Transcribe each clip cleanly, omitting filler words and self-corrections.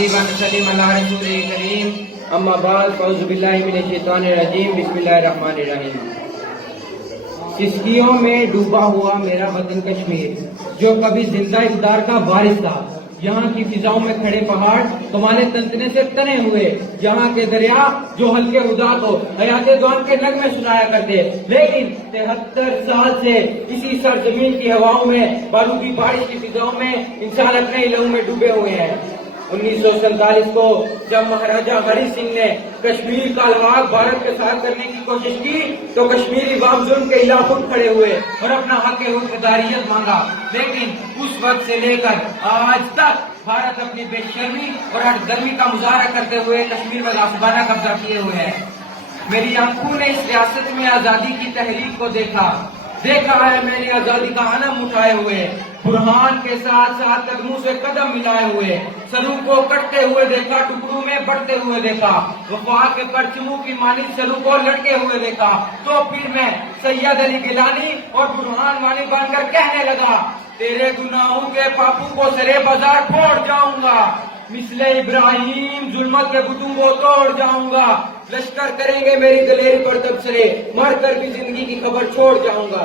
نحمده ونصلي على رسوله الكريم اما بعد فاعوذ باللہ من الشیطان الرجیم بسم اللہ الرحمن الرحیم۔ کشتیوں میں ڈوبا ہوا میرا وطن کشمیر جو کبھی زندہ اقدار کا وارث تھا، یہاں کی فضاؤں میں کھڑے پہاڑ تمہارے تنتنے سے تنے ہوئے، یہاں کے دریا جو ہلکے اداس ہو حیات دوام کے نغمے سنایا کرتے، لیکن 73 سال سے اسی سرزمین کی ہواؤں میں بارودی بارش کی فضاؤں میں انسان اپنے لہو میں ڈوبے ہوئے ہیں۔ 1947 کو جب مہاراجہ ہری سنگھ نے کشمیر کا الحاق بھارت کے ساتھ کرنے کی کوشش کی تو کشمیری عوام ظلم کے خلاف اٹھ کھڑے ہوئے اور اپنا حق حقداریت مانگا، لیکن اس وقت سے لے کر آج تک بھارت اپنی بے شرمی اور ہٹ درمی کا مظاہرہ کرتے ہوئے کشمیر میں غاصبانہ قبضہ کیے ہوئے ہے۔ میری آنکھوں نے اس ریاست میں آزادی کی تحریک کو دیکھا ہے، میں نے آزادی کا علم اٹھائے ہوئے، برہان کے ساتھ ساتھ قدموں سے قدم ملائے ہوئے، سروں کو کٹتے ہوئے دیکھا، ٹکڑوں میں بڑھتے ہوئے دیکھا، وفا کے پرچموں کی مانند سروں کو لڑکے ہوئے دیکھا، تو پھر میں سید علی گیلانی اور برہان وانی بن کر کہنے لگا، تیرے گناہوں کے پاپوں کو سرے بازار پھوڑ جاؤں گا، مثل ابراہیم ظلمت کے بتوں کو توڑ جاؤں گا، لشکر کریں گے میری دلیری پر تبصرے، مر کر بھی زندگی کی خبر چھوڑ جاؤں گا۔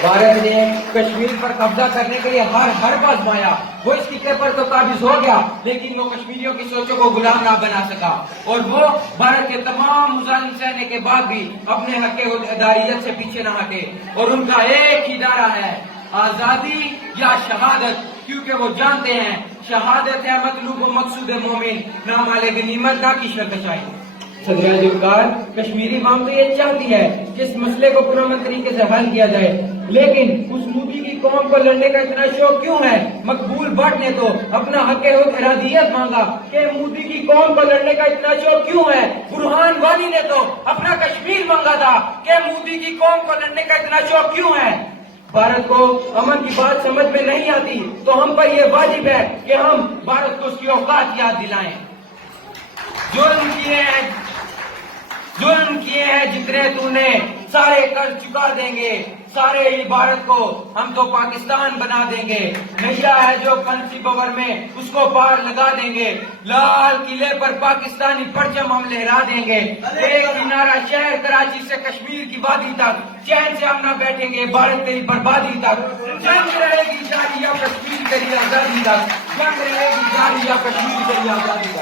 بھارت نے کشمیر پر قبضہ کرنے کے لیے ہر آزمایا، وہ اس خطے پر تو قابض ہو گیا، لیکن وہ کشمیریوں کی سوچوں کو غلام نہ بنا سکا، اور وہ بھارت کے تمام مظالم سہنے کے بعد بھی اپنے حق حقداریت سے پیچھے نہ ہٹے، اور ان کا ایک ہی نعرہ ہے، آزادی یا شہادت، کیونکہ وہ جانتے ہیں شہادت ہے مطلوب و مقصود مومن، نہ مال غنیمت نہ کی شرکشائی۔ صدر جوکار کشمیری عوام تو یہ چاہتی ہے کہ اس مسئلے کو پرامن طریقے سے حل کیا جائے، لیکن اس مودی کی قوم کو لڑنے کا اتنا شوق کیوں ہے؟ مقبول بٹ نے تو اپنا حق ارادیت مانگا کہ مودی کی قوم کو لڑنے کا اتنا شوق کیوں ہے؟ برہان وانی نے تو اپنا کشمیر مانگا تھا کہ مودی کی قوم کو لڑنے کا اتنا شوق کیوں ہے؟ بھارت کو امن کی بات سمجھ میں نہیں آتی تو ہم پر یہ واجب ہے کہ ہم بھارت کو اس کی اوقات یاد دلائیں۔ ظلم کیے ہیں جتنے تو نے سارے قرض چکا دیں گے، سارے ہی بھارت کو ہم تو پاکستان بنا دیں گے، نیا ہے جو پنسی بور میں اس کو پار لگا دیں گے، لال قلعے پر پاکستانی پرچم ہم لہرا دیں گے، ایک کنارہ شہر کراچی سے کشمیر کی وادی تک چین سے ہم نہ بیٹھیں گے، بھارت تیری بربادی تک، جنگ رہے گی جاری یا کشمیر تیری آزادی تک، جنگ رہے گی جاری یا کشمیر تیری آزادی تک۔